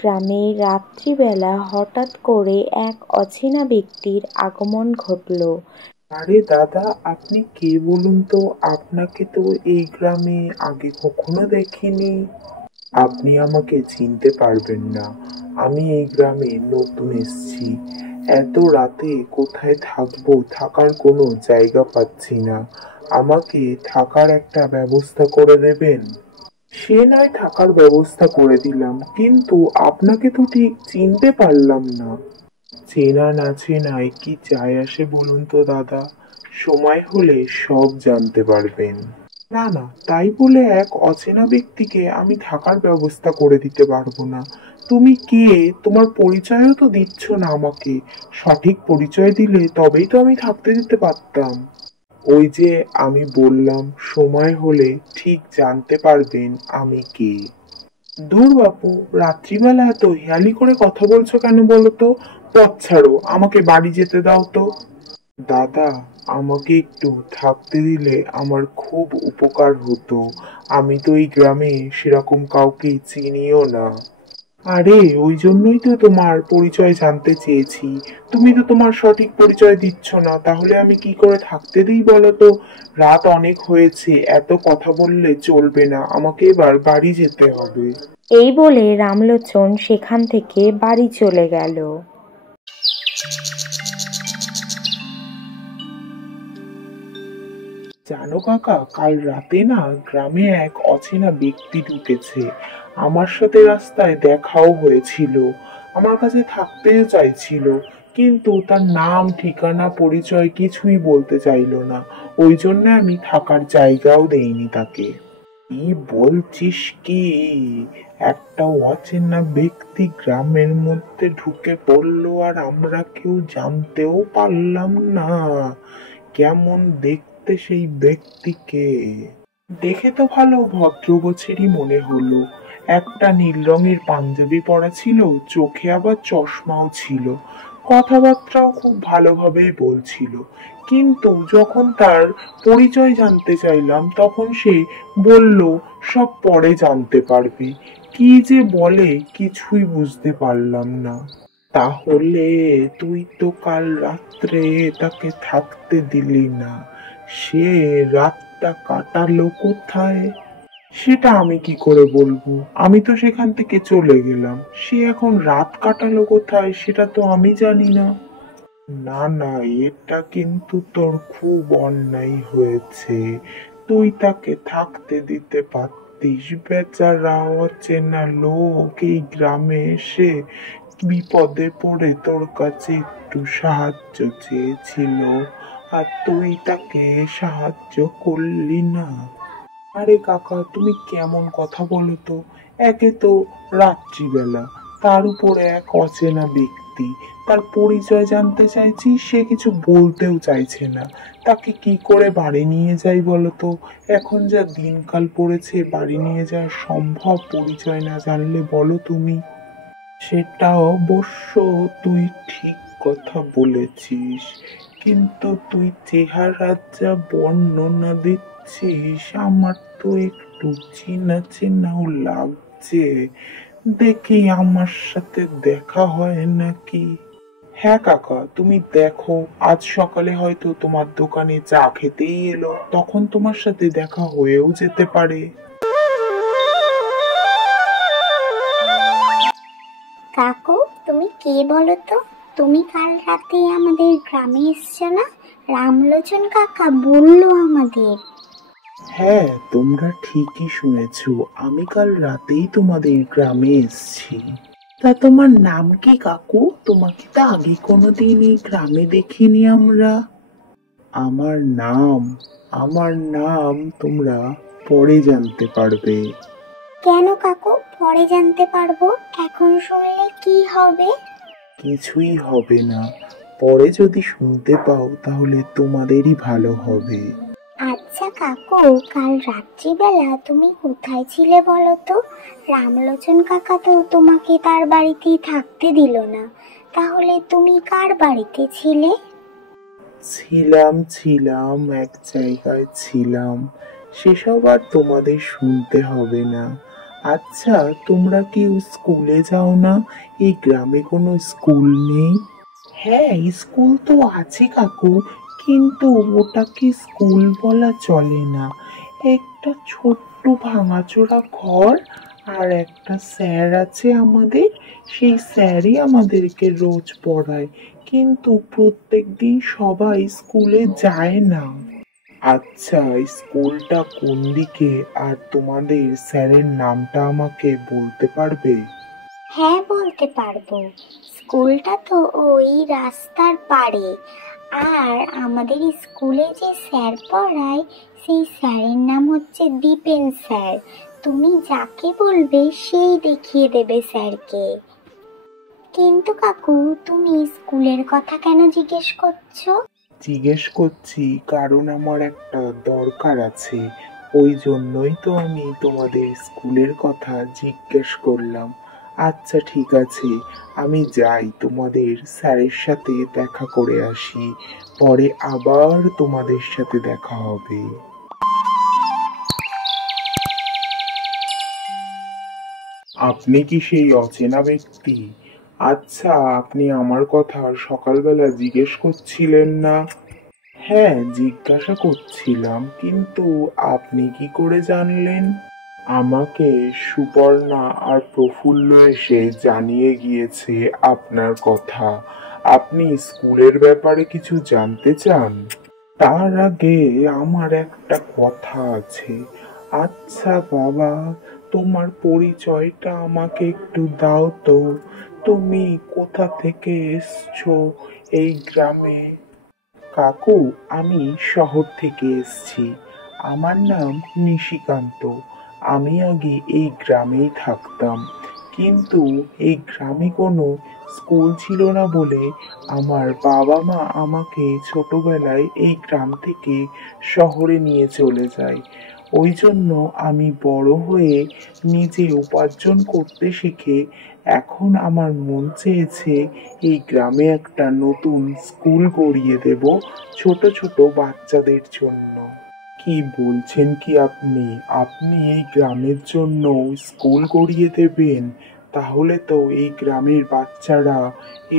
গ্রামে রাত্রিবেলা হঠাৎ করে এক অচেনা ব্যক্তির আগমন ঘটল। আরে দাদা, আপনি কে বলুন তো? আপনাকে তো এই গ্রামে আগে কখনো দেখিনি। আপনি আমাকে চিনতে পারবেন না। আমি এই গ্রামে নতুন এসেছি। এত রাতে কোথায় থাকবো? থাকার কোনো জায়গা পাচ্ছি না। আমাকে থাকার একটা ব্যবস্থা করে দেবেন? সে নয় থাকার ব্যবস্থা করে দিলাম, কিন্তু আপনাকে তো ঠিক চিনতে পারলাম না। চেনা না চেনায় কি যায় আসে বলুন তো দাদা? সময় হলে সব জানতে পারবেন। না না, তাই বলে এক অচেনা ব্যক্তিকে আমি থাকার ব্যবস্থা করে দিতে পারবো না। তুমি কে? তোমার পরিচয়ও তো দিচ্ছ না আমাকে। সঠিক পরিচয় দিলে তবেই তো আমি থাকতে দিতে পারতাম। ওই যে আমি বললাম, সময় হলে ঠিক জানতে পারবেন আমি কে। দূর বাপু, রাত্রিবেলা এত হেয়ালি করে কথা বলছো কেন বলো তো? পথ ছাড়ো, আমাকে বাড়ি যেতে দাও তো। দাদা, আমাকে একটু থাকতে দিলে আমার খুব উপকার হতো। আমি তো এই গ্রামে সেরকম কাউকে চিনিও না। আরে, ওই জন্যই তো তোমার পরিচয় জানতে চেয়েছি। তুমি তো তোমার সঠিক পরিচয় দিচ্ছ না, তাহলে আমি কি করে থাকতে দিই বলো তো? রাত অনেক হয়েছে, এত কথা বললে চলবে না, আমাকে এবার বাড়ি যেতে হবে। এই বলে রামলোচন সেখান থেকে বাড়ি চলে গেল। জানো কাকা, কাল রাতে না গ্রামে এক অচেনা ব্যক্তি ঢুকেছে। আমার সাথে রাস্তায় দেখাও হয়েছিল। আমার কাছে থাকতেও চাইছিল, কিন্তু তার নাম ঠিকানা পরিচয় কিছুই বলতে চাইলো না। ওই জন্য আমি থাকার জায়গাও দেইনি তাকে। কি বলছিস কি? একটা অচেনা ব্যক্তি গ্রামের মধ্যে ঢুকে পড়লো আর আমরা কেউ জানতেও পারলাম না? কেমন দেখতে সেই ব্যক্তিকে? দেখে তো ভালো ভদ্র গোছেরই মনে হলো। একটা নীল রঙের পাঞ্জাবি পরা ছিল, চোখে আবার চশমাও ছিল। কথাবার্তাও খুব ভালোভাবেই বলছিল, কিন্তু যখন তার পরিচয় জানতে চাইলাম তখন সে বলল সব পরে জানতে পারবি। কি যে বলে কিছুই বুঝতে পারলাম না। তাহলে তুই তো কাল রাত্রে তাকে থাকতে দিলি না। সে রাতটা কাটালো কোথায়? সেটা আমি কি করে বলবো? আমি তো সেখান থেকে চলে গেলাম। সে এখন রাত কাটালো কোথায় সেটা তো আমি জানি না। না না, এটা কিন্তু তোর খুব অন্যায় হয়েছে। তুই তাকে থাকতে দিতে পারতিস। বেচারা অচেনা লোক এই গ্রামে এসে বিপদে পড়ে তোর কাছে একটু সাহায্য চেয়েছিল, আর তুই তাকে সাহায্য করলি না। আরে কাকা, তুমি কেমন কথা বলো তো? একে তো রাত্রিবেলা, তার উপরে এক অচেনা ব্যক্তি, তার পরিচয় জানতে চাইছি, সে কিছু বলতেও চাইছে না। তাকে কি করে বাড়ি নিয়ে যাই বলো তো? এখন যা দিনকাল পড়েছে, বাড়ি নিয়ে যাওয়া সম্ভব পরিচয় না জানলে? বলো তুমি। সেটা অবশ্য তুই ঠিক কথা বলেছিস, কিন্তু তুই চেহারার যা বর্ণনা দিচ্ছিস আমার তো একটু চেনা চেনাও লাগছে। দেখি আমার সাথে দেখা হয় নাকি। হ্যাঁ কাকা, তুমি দেখো, আজ সকালে হয়তো তোমার দোকানে চা খেতেই এলো, তখন তোমার সাথে দেখা হয়েও যেতে পারে। কাকু, তুমি কে বলো তো? তুমি কাল রাতে আমাদের গ্রামে এসছো না? রামলোচন কাকা বললো আমাদের। হ্যাঁ, তোমরা ঠিকই শুনেছো, আমি কাল রাতেই তোমাদের গ্রামে এসেছি। তা তোমার নাম কি কাকু? তোমাকে তো আগে কোনোদিন এই গ্রামে দেখিনি আমরা। আমার নাম আমার নাম তোমরা পরে জানতে পারবে। কেন কাকু, পরে জানতে পারবো? এখন শুনলে কি হবে? কিছুই হবে না। পরে যদি শুনতে পাও তাহলে তোমাদেরই ভালো হবে। আচ্ছা কাকু, কাল রাত্রিবেলা তুমি কোথায় ছিলে বলো তো? রামলোচন কাকা তো তোমাকে তার বাড়িতেই থাকতে দিল না। তাহলে তুমি কার বাড়িতে ছিলে? ছিলাম এক জায়গায় ছিলাম। সেসব আর তোমাদের শুনতে হবে না। আচ্ছা, তোমরা কেউ স্কুলে যাও না? এই গ্রামে কোনো স্কুল নেই? হ্যাঁ, স্কুল তো আছে কাকু, কিন্তু ওটাকে স্কুল বলা চলে না। একটা ছোট্ট ভাঙাচোরা ঘর, আর একটা স্যার আছে আমাদের। সেই স্যারই আমাদেরকে রোজ পড়ায়, কিন্তু প্রত্যেকদিন সবাই স্কুলে যায় না। আচ্ছা, স্কুলটা কোন দিকে আর তোমাদের স্যারের নামটা আমাকে বলতে পারবে? হ্যাঁ, বলতে পারবো। স্কুলটা তো ওই রাস্তার পাড়ে। আর আমাদের স্কুলে যে স্যার পড়ায়, সেই স্যারের নাম হচ্ছে দীপেন স্যার। তুমি যাকে বলবে সেই দেখিয়ে দেবে স্যারকে। কিন্তু কাকু, তুমি স্কুলের কথা কেন জিজ্ঞেস করছো? জিজ্ঞেস করছি কারণ আমার একটা দরকার আছে। ওই জন্যই তো আমি তোমাদের স্কুলের কথা জিজ্ঞেস করলাম। আচ্ছা ঠিক আছে, আমি যাই, তোমাদের স্যারের সাথে দেখা করে আসি, পরে আবার তোমাদের সাথে দেখা হবে। আপনি কি সেই অচেনা ব্যক্তি? আচ্ছা, আপনি আমার কথা সকালবেলা জিজ্ঞেস করছিলেন না? হ্যাঁ, জিজ্ঞাসা করছিলাম, কিন্তু আপনি কি করে জানলেন? আমাকে সুপর্ণা আর প্রফুল্ল এসে জানিয়ে গিয়েছে আপনার কথা। আপনি স্কুলের ব্যাপারে কিছু জানতে চান? তার আগে আমার একটা কথা আছে। আচ্ছা বাবা, তোমার পরিচয়টা আমাকে একটু দাও তো। তুমি কোথা থেকে এসছো এই গ্রামে? কাকু, আমি শহর থেকে এসেছি। আমার নাম নিশিকান্ত। আমি আগে এই গ্রামেই থাকতাম, কিন্তু এই গ্রামে কোনো স্কুল ছিল না বলে আমার বাবা মা আমাকে ছোটবেলায় এই গ্রাম থেকে শহরে নিয়ে চলে যায়। ওই জন্য আমি বড় হয়ে নিজে উপার্জন করতে শিখে এখন আমার মন চেয়েছে এই গ্রামে একটা নতুন স্কুল গড়িয়ে দেব ছোট ছোট বাচ্চাদের জন্য। কি বলছেন কি আপনি? আপনি এই গ্রামের জন্য স্কুল গড়িয়ে দেবেন? তাহলে তো এই গ্রামের বাচ্চারা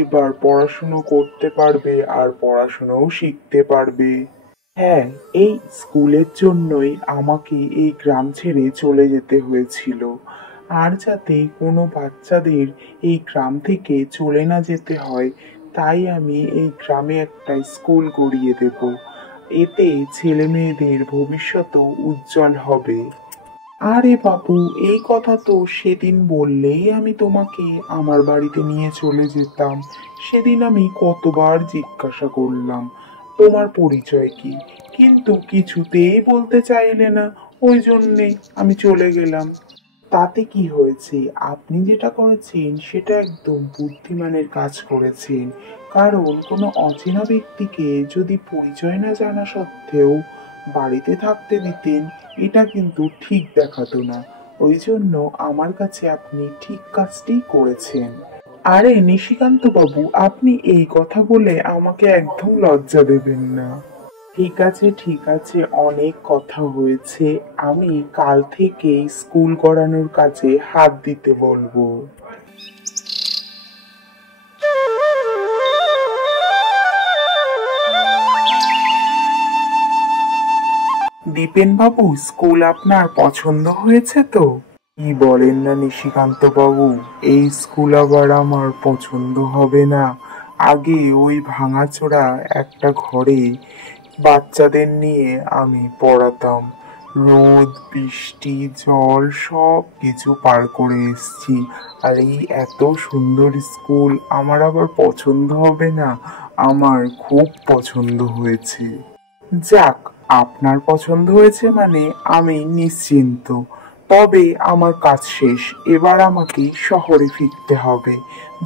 এবার পড়াশুনো করতে পারবে আর পড়াশুনোও শিখতে পারবে। হ্যাঁ, এই স্কুলের জন্যই আমাকে এই গ্রাম ছেড়ে চলে যেতে হয়েছিল। আর যাতে কোনো বাচ্চাদের এই গ্রাম থেকে চলে না যেতে হয়, তাই আমি এই গ্রামে একটা স্কুল গড়িয়ে দেব। এতে ছেলে মেয়েদের ভবিষ্যৎও উজ্জ্বল হবে। আরে বাবু, এই কথা তো সেদিন বললেই আমি তোমাকে আমার বাড়িতে নিয়ে চলে যেতাম। সেদিন আমি কতবার জিজ্ঞাসা করলাম তোমার পরিচয় কি, কিন্তু কিছুতেই বলতে চাইলে না। ওই জন্যে আমি চলে গেলাম। তাতে কি হয়েছে? আপনি যেটা করেছেন সেটা একদম বুদ্ধিমানের কাজ করেছেন। কারণ কোনো অচেনা ব্যক্তিকে যদি পরিচয় না জানা সত্ত্বেও বাড়িতে থাকতে দিতেন, এটা কিন্তু ঠিক দেখাতো না। ওই জন্য আমার কাছে আপনি ঠিক কাজটি করেছেন। আরে নিশিকান্ত বাবু, আপনি এই কথা বলে আমাকে একদম লজ্জা দেবেন না। ঠিক আছে ঠিক আছে, অনেক কথা হয়েছে। আমি কাল থেকে স্কুল করানোর কাজে হাত দিতে বলবো। দীপেন বাবু, স্কুল আপনার পছন্দ হয়েছে তো? কি বলেন না নিশিকান্ত বাবু, এই স্কুল আবার আমার পছন্দ হবে না? আগে ওই ভাঙাচোরা একটা ঘরে বাচ্চাদের নিয়ে আমি পড়াতাম। রোদ বৃষ্টি জল সব কিছু পার করে এসেছি, আর এই এত সুন্দর স্কুল আমার আবার পছন্দ হবে না? আমার খুব পছন্দ হয়েছে। যাক, আপনার পছন্দ হয়েছে মানে আমি নিশ্চিন্ত। তবে আমার কাজ শেষ, এবার আমাকে শহরে ফিরতে হবে।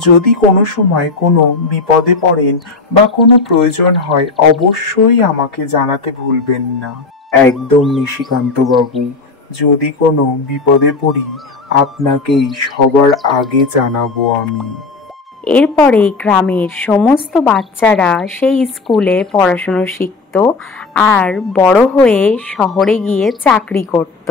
যদি কোনো সময় কোনো বিপদে পড়েন বা কোনো প্রয়োজন হয়, অবশ্যই আমাকে জানাতে ভুলবেন না। একদম নিশিকান্ত বাবু, যদি কোনো বিপদে পড়ি আপনাকেই সবার আগে জানাবো আমি। এরপরে গ্রামের সমস্ত বাচ্চারা সেই স্কুলে পড়াশুনো শিখত আর বড় হয়ে শহরে গিয়ে চাকরি করত।